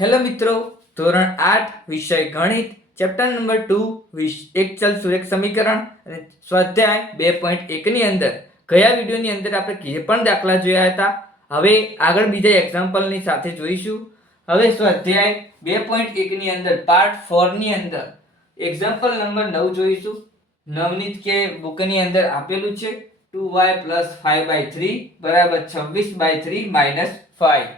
Hello મિત્રો, ધોરણ 8 વિષય ગણિત ચેપ્ટર નંબર 2 એક ચલ સુરેખ સમીકરણ અને સ્વાધ્યાય 2.1 ની અંદર ગયા વિડીયોની અંદર આપણે જે પણ દાખલા જોયા હતા હવે આગળ બીજા એક્ઝામ્પલની સાથે જોઈશું. હવે સ્વાધ્યાય 2.1 ની અંદર પાર્ટ 4 ની અંદર એક્ઝામ્પલ નંબર 9 જોઈશું. નવનીત કે બુકની અંદર આપેલું છે 2y + 5/3 = 26/3 - 5.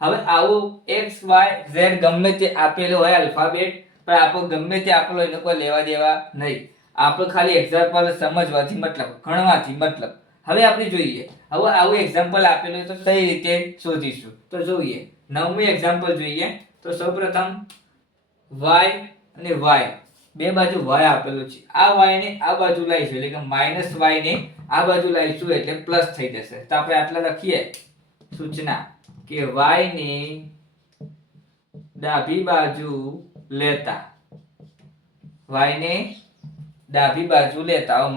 હવે આવું x y z ગમે તે આપેલો હોય આલ્ફાબેટ, પણ આપણો ગમે તે આપેલો એનો કોઈ લેવા દેવા નહીં. આપણે ખાલી એક્ઝામ્પલ સમજવાથી મતલબ, ગણવાથી મતલબ. હવે આપણે જોઈએ હવે આવું એક્ઝામ્પલ આપેલું તો કઈ રીતે શોધીશું તો જોઈએ. નવમું એક્ઝામ્પલ જોઈએ તો સૌપ્રથમ y અને y બે બાજુ y આપેલું છે. આ y ને આ બાજુ લાવીશું એટલે કે -y ને આ બાજુ લાવીશું એટલે પ્લસ થઈ જશે. તો આપણે આટલા લખીએ સૂચના કે y ને ડાબી બાજુ લેતા, y ને ડાબી બાજુ લેતા. હવે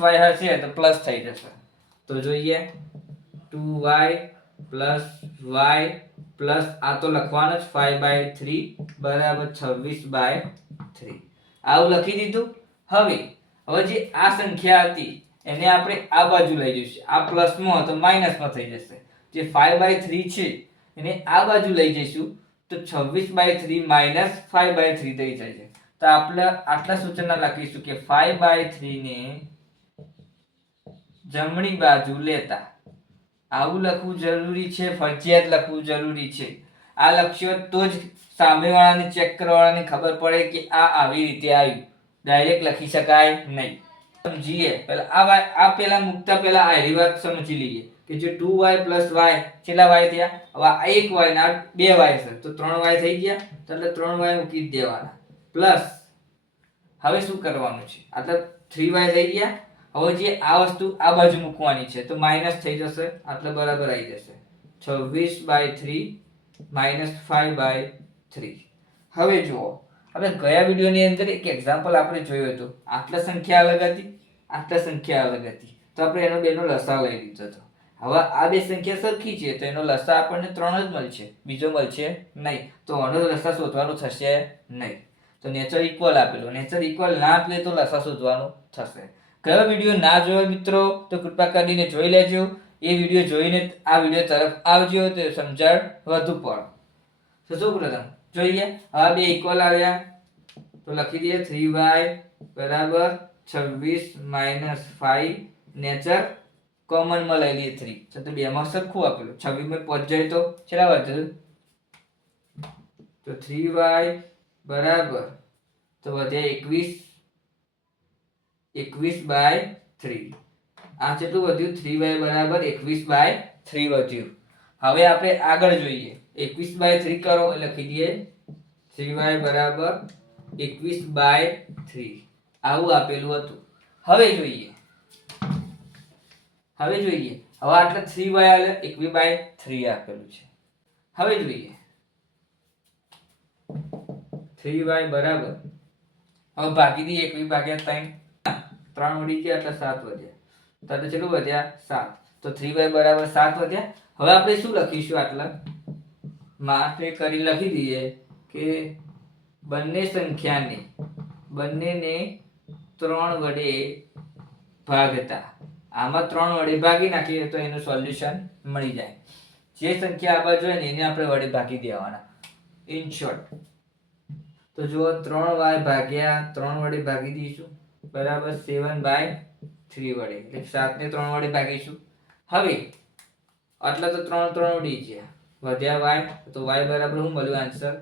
-y હશે તો પ્લસ થઈ જશે. તો જોઈએ 2y + y પ્લસ આ તો લખવાનું જ 5/3 = 26/3. આવું લખી દીધું. હવે જે આ સંખ્યા હતી એને આપણે આ બાજુ લઈ જઈશું. આ પ્લસમાં તો માઈનસમાં થઈ જશે. જે 5/3 છે એને આ બાજુ લઈ જઈશું તો 26/3 - 5/3 થઈ જાય. તો આપણે આટલા સૂચના લખીશું કે 5/3 ને જમણી બાજુ લેતા. આવું લખવું જરૂરી છે, ફરજિયાત લખવું જરૂરી છે. આ લખ્યો તો જ સામેવાળાને ચેક કરવાવાળાને ખબર પડે કે આ આવી રીતે આવ્યું. ડાયરેક્ટ લખી શકાય નહીં. સમજીએ પહેલા આ પહેલા મૂકતા પહેલા આ વાત સમજી લઈએ કે જે 2y + y કેટલા y થયા. હવે આ એક y ના બે y છે તો 3y થઈ ગયા. તો એટલે 3y મૂકી દેવાના પ્લસ હવે શું કરવાનું છે, એટલે 3y થઈ ગયા. હવે જે આ વસ્તુ આ બાજુ મૂકવાની છે તો માઈનસ થઈ જશે. એટલે બરાબર આવી જશે 26/3 - 5/3. હવે જુઓ, આપણે ગયા વિડીયોની અંદર એક એક્ઝામ્પલ આપણે જોયું હતું. આટલા સંખ્યા અલગ હતી, આટલા સંખ્યા અલગ હતી, તો આપણે એનો બેનો લસાઅ લઈ લીધો હતો. હવે આ બે સંખ્યા સરખી છે તો એનો લસાઅ આપણને 3 જ મળશે, બીજો મળશે નહીં. તો આનો લસાઅ શોધવાનું થશે નહીં. તો નેચર ઇક્વલ આપેલું, નેચર ઇક્વલ ના આપે તો લસાઅ શોધવાનું થશે. કયો વિડીયો ના જોયો મિત્રો તો કૃપા કરીને જોઈ લેજો. એ વિડીયો જોઈને આ વિડીયો તરફ આવજો તો સમજણ વધુ પડે. તો સૌપ્રથમ જોઈએ આ બે ઇક્વલ આવ્યા તો લખી દઈએ 3y = 26 - 5. નેચર કોમન માં લઈ લઈએ 3. તો બે માં સરખું આપેલું 26 માં 5 જાય તો કેટલા વધે તો 3y બરાબર તો વધે 21/3. આ કેટલું વધ્યું 3y = 21/3 વધ્યું. હવે આપણે આગળ જોઈએ 21/3 કરો એટલે લખી દઈએ 3y = 21/3. આવું આપેલું હતું. હવે જોઈએ હવે આટલા 3y આલે 21/3 આપેલું છે. હવે જોઈએ 3y બરાબર હવે ભાગી દઈએ 21/3. 3 વળી ગયા એટલે 7 વધ્યા. તો કેટલું વધ્યા 7. તો 3y = 7 વધ્યા. હવે આપણે શું લખીશું, આટલા માફે કરી લખી દઈએ કે બંનેને 3 વડે ભાગતા. આમાં 3 વડે ભાગી નાખીએ તો એનું સોલ્યુશન મળી જાય. જે સંખ્યા આ બાજુ હોય ને એને આપણે વડે ભાગી દેવાના. ઇન શોર્ટ તો જુઓ 3y ભાગ્યા 3 વડે ભાગી દઈશું બરાબર 7/3 વડે, એટલે 7 ને 3 વડે ભાગીશું. હવે આટલા તો 3 ઉડી ગયા, વધ્યા y. તો y બરાબર શું મળ્યું આન્સર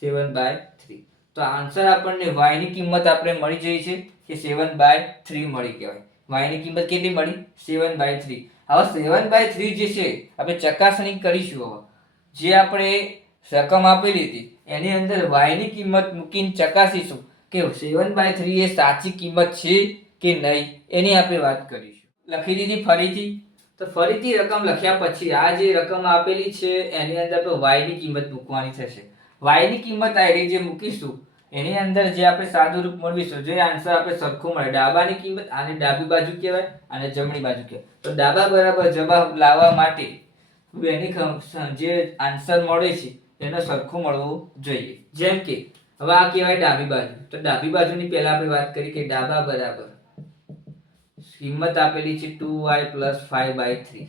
7/3. તો આન્સર આપણને y ની કિંમત આપણે મળી જઈ છે કે 7/3 મળી કહેવાય. y ની કિંમત કેટલી મળી 7/3. હવે 7/3 જે છે આપણે ચકાસણી કરીશું. હવે જે આપણે રકમ આપેલી હતી એની અંદર y ની કિંમત મૂકીને ચકાસીશું કે 7/3 એ સાચી કિંમત છે કે નહીં એની આપણે વાત કરીશું. લખી દીધી ફરીથી. તો ફરીથી રકમ લખ્યા પછી આ જે રકમ આપેલી છે એની અંદર આપણે y ની કિંમત મૂકવાની થશે. y ની કિંમત આ જે મૂકીશું એની અંદર જે આપણે સાદું રૂપ મેળવીશું, જે આન્સર આપણે સરખું મળે. ડાબાની કિંમત આને ડાબી બાજુ કહેવાય અને જમણી બાજુ કહેવાય. તો ડાબા બરાબર જવાબ લાવવા માટે એની જે આન્સર મળે છે એનો સરખો મળવો જોઈએ. જેમ કે હવે આ કહેવાય ડાબી બાજુ, તો ડાબી બાજુની પહેલા આપણે વાત કરી કે ડાબા બરાબર કિંમત આપેલી છે 2y + 5/3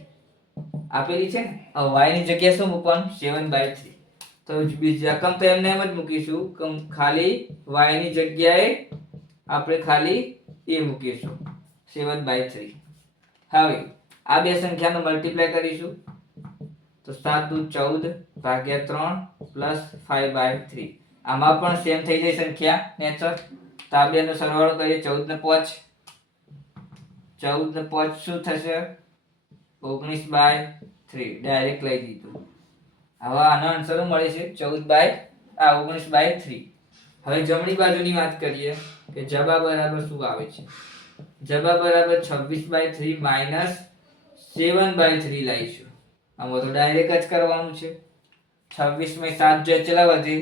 આપેલી છે ને. હવે y ની જગ્યાએ શું મૂકવાનું? 7/3. તો બીજી રકમ તો એમને એમ જ મૂકીશું, ખાલી y ની જગ્યાએ આપણે ખાલી એ મૂકીશું 7/3. હવે આ બે સંખ્યાનો મલ્ટીપ્લાય કરીશું તો 7 દુ 14 ભાગ્યા 3 પ્લસ 5/3. આમાં પણ સેમ થઈ જાય સંખ્યા નેચર. તો આ બેનો સરવાળો કરીએ 14 ને 5. 14 ને 5 શું થશે? 19/3. ડાયરેક્ટ લઈ દીધું. હવે આનો આન્સર શું મળે છે? 19/3. હવે જમણી બાજુની વાત કરીએ કે જબા બરાબર શું આવે છે? જબા બરાબર 26/3 માઇનસ 7/3 લાવીશું. આમાં તો ડાયરેક્ટ જ કરવાનું છે. 26 માં 7 જો ચલા વધે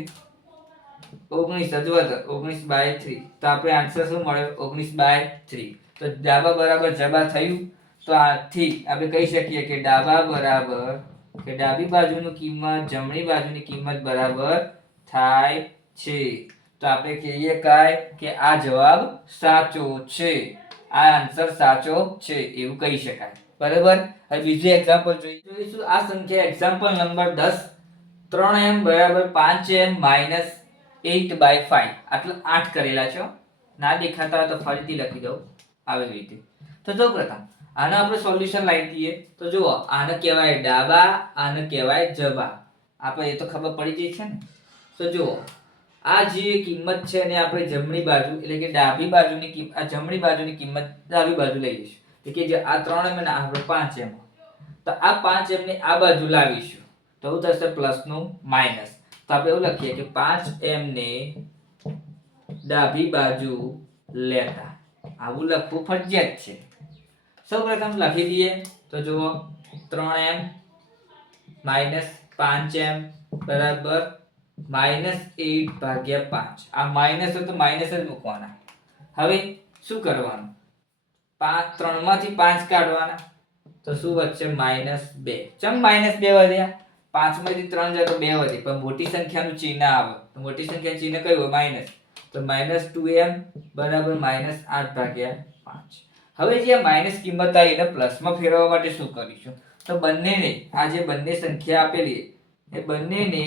19 જ વધે 19/3. તો આપણે આન્સર શું મળ્યો? 19/3. તો ડાબા બરાબર જબા થયું. તો આથી આપણે કહી શકીએ કે ડાબા બરાબર કે ડાબી બાજુની કિંમત જમણી બાજુની કિંમત બરાબર થાય છે. તો આપણે કહીએ કે આ જવાબ સાચો છે, આ આન્સર સાચો છે એવું કહી શકાય. બરાબર. હવે બીજું એક્ઝામ્પલ જોઈશું. આ સંખ્યા એક્ઝામ્પલ નંબર 10 3m બરાબર 5m માઇનસ 8/5 આટલું 8 કરેલા છે. ના દેખાતા હોય તો ફરીથી લખી દઉં આવી રીતે. તો જો પ્રથમ આનો આપણે સોલ્યુશન લાવી દઈએ. તો જુઓ, આને કહેવાય ડાબા, આને કહેવાય જબા. આપણે એ તો ખબર પડી ગઈ છે ને. તો જુઓ, આ જે કિંમત છે એને આપણે જમણી બાજુ એટલે કે ડાબી બાજુની કિંમત, આ જમણી બાજુની કિંમત ડાબી બાજુ લઈ જઈશું. એટલે કે જે આ 3m અને આ 5m, તો આ 5m ને આ બાજુ લાવીશું તો શું થશે? પ્લસ નું માઇનસ. તો આપણે એવું લખીએ કે 5m ને ડાબી બાજુ લેતા. આવું લખવું ફરજિયાત છે. સૌપ્રથમ લખી દઈએ તો જુઓ 3m માઇનસ 5m બરાબર -8/5. આ માઇનસ હોય તો માઇનસ જ મૂકવાના. હવે શું કરવાનું? 3 માંથી 5 કાઢવાના તો શું વધશે? -2. ચમ -2 વધ્યા? 5 માંથી 3 જાય તો 2 વધે, પણ મોટી સંખ્યાનું ચિહ્ન આવે તો મોટી સંખ્યાનું ચિહ્ન કયું હોય? માઇનસ. તો -2m બરાબર -8/5. હવે જે માઇનસ કિંમત આવી એને પ્લસમાં ફેરવવા માટે શું કરીશું? તો બંનેને, આ જે બંને સંખ્યા આપેલી એ બંનેને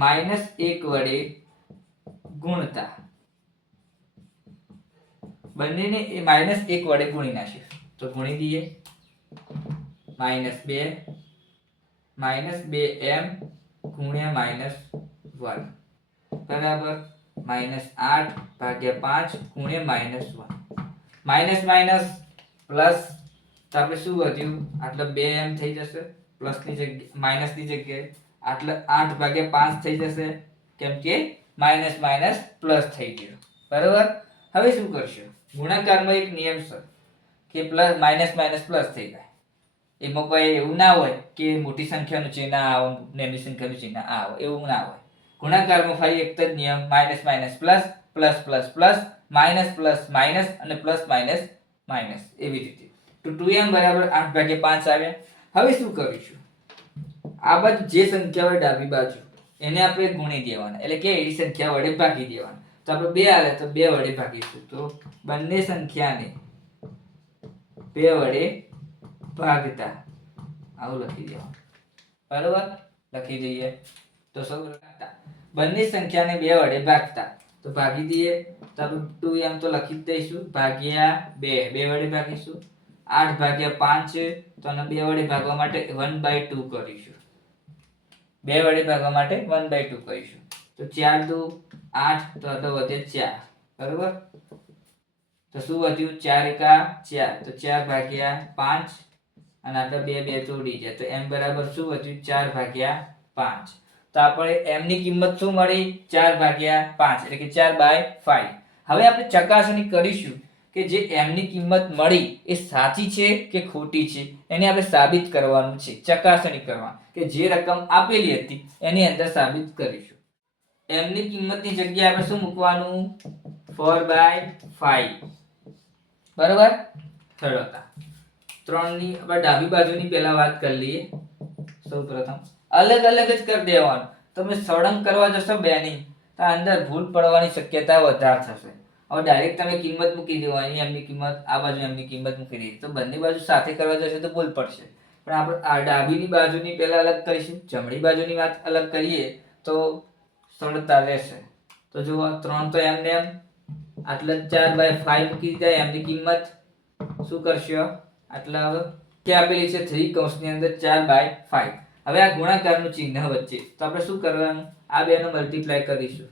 -1 વડે ગુણતા, બંનેને એ -1 વડે ગુણી નાખીશું. તો ગુણી દઈએ. -2m ગુણ્યા -1 બરાબર -8/5 ગુણ્યા -1. માઇનસ માઇનસ પ્લસ, તો આપણે શું વધ્યું? આટલે 2m થઈ જશે પ્લસ ની જગ્યાએ, માઇનસ ની જગ્યાએ. આટલે 8/5 થઈ જશે, કેમ કે માઇનસ માઇનસ પ્લસ થઈ ગયો. બરાબર. હવે શું કરશું? ગુણાકારમાં એક નિયમ છે કે પ્લસ માઇનસ માઇનસ પ્લસ થઈ જાય. એમાં કોઈ એવું ના હોય કે મોટી સંખ્યાનું ચિહ્ન આવે નાની સંખ્યાનું ચિહ્ન આવે, એવું ના હોય. ગુણાકારમાં ફરી એક જ નિયમ, minus minus plus, plus plus plus, minus plus minus અને પ્લસ માઇનસ માઇનસ, એવી રીતે. તો 2m બરાબર 8/5 આવ્યા. હવે શું કરીશું? આ બાજુ જે સંખ્યા હોય ડાબી બાજુ એને આપણે ગુણી દેવાના, એટલે કે એની સંખ્યા વડે ભાગી દેવાના. તો આપણે 2 આવે તો 2 વડે ભાગીશું. તો બંને સંખ્યાને 2 વડે ભાગતા આવું લખી દેવાનું. બરાબર. લખી દઈએ. તો સૌ બંને સંખ્યાને 2 વડે ભાગતા, તો ભાગી દઈએ. તો 2m તો લખી જ દઈશું, ભાગ્યા 2 વડે ભાગીશું. 8/5 તો આને 2 વડે ભાગવા માટે 1/2 કરીશું. 2 વડે ભાગવા માટે 1/2 કરીશું. તો 4 દુ 8, તો આ વધે 4. બરાબર. તો શું વધ્યું? 4 એકા 4, તો 4/5 અને આટલા 2 તો ઉડી જાય. તો m બરાબર શું વધ્યું? 4/5. તો આપણે m ની કિંમત શું મળી? 4/5, એટલે કે 4/5. હવે આપણે ચકાસણી કરીશું કે જે m ની કિંમત મળી એ સાચી છે કે ખોટી છે. એને આપણે સાબિત કરવાનું છે, ચકાસણી કરવાનું કે જે રકમ આપેલી હતી એની અંદર સાબિત કરીશું. m ની કિંમતની જગ્યાએ આપણે શું મૂકવાનું? 4/5. બરાબર. ચલો 3 ની આપણે ડાબી બાજુની પહેલા વાત કરી લઈએ. સૌપ્રથમ અલગ અલગ જ કરી દેવાનું. તમે સળંગ કરવા જશો બેની તો અંદર ભૂલ પડવાની શક્યતા વધારે થશે. હવે ડાયરેક્ટ તમે કિંમત મૂકી દો, અહીં એમની કિંમત, આ બાજુ એમની કિંમત મૂકી દીધી, તો બંને બાજુ સાથે કરવા જશે તો ભૂલ પડશે. પણ આપણે આ ડાબીની બાજુની પહેલા અલગ કરીશું, જમણી બાજુની વાત અલગ કરીએ તો સરળતા રહેશે. તો જુઓ 3 તો એમને એમ, આટલા 4/5 મૂકી દીધા, એમની કિંમત શું કરશો, આટલા હવે ક્યાં આપેલી છે 3 કૌંસની અંદર 4/5. હવે આ ગુણાકારનું ચિહ્ન વચ્ચે તો આપણે શું કરવાનું, આ બેનો મલ્ટીપ્લાય કરીશું.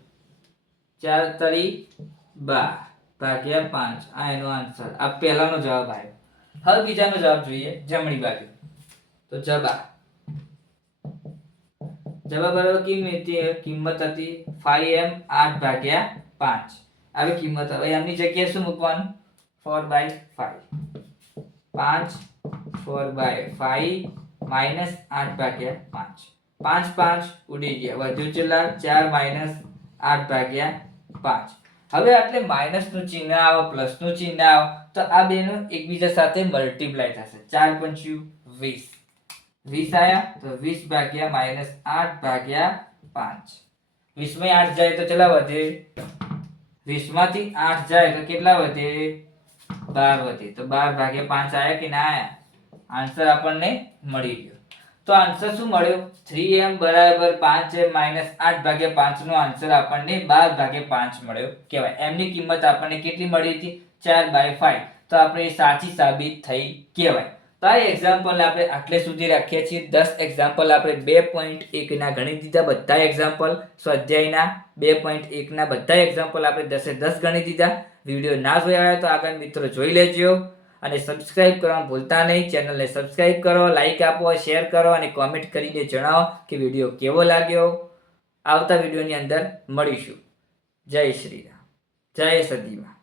4 તરી 12 ભાગ્યા 5, આ એનો આન્સર. આ પહેલાનો જવાબ આવ્યો. હવે બીજાનો જવાબ જોઈએ જમણી બાજુ. તો જવાબ બરાબર કિંમત હતી 5m 8/5. આવી કિંમત. હવે એમની જગ્યાએ શું મૂકવાનું, 4/5. 5 4/5 માઇનસ 8/5. 5 5 ઉડી ગયા, વધ્યું કેટલા, 4 - 8/5. હવે એટલે માઇનસ નું ચિહ્ન આવે, પ્લસ નું ચિહ્ન આવે તો આ બેનો એકબીજા સાથે મલ્ટીપ્લાય થશે. 4 × 5 = 20. 20 આયા તો 20 - 8/5. 20 માં 8 જાય તો કેટલા વધે, 20 માંથી 8 જાય તો કેટલા વધે, 12 વધે. તો 12/5 આયા કે ના આયા, આન્સર આપણને મળી ગયો. તો આન્સર શું મળ્યો, 3m = 5m - 8/5 નો આન્સર આપણને 12/5 મળ્યો કહેવાય. એમની કિંમત આપણને કેટલી મળી હતી, 4/5. તો આપણે સાચી સાબિત થઈ કહેવાય. તો આ એક્ઝામ્પલ આપણે આટલે સુધી રાખીએ છીએ. 10 એક્ઝામ્પલ આપણે 2.1 ના ગણી દીધા. બધા એક્ઝામ્પલ સ્વાધ્યાયના 2.1 ના બધા એક્ઝામ્પલ આપણે 10 ગણી દીધા. વિડીયો ના જોયા હોય તો આગળ મિત્રો જોઈ લેજો અને સબસ્ક્રાઇબ કરવાનું ભૂલતા નહીં. ચેનલને સબસ્ક્રાઇબ કરો, લાઈક આપો, શેર કરો અને કોમેન્ટ કરીને જણાવો કે વિડીયો કેવો લાગ્યો. આવતા વિડીયોની અંદર મળીશું. જય શ્રી રામ, જય સદીમાં.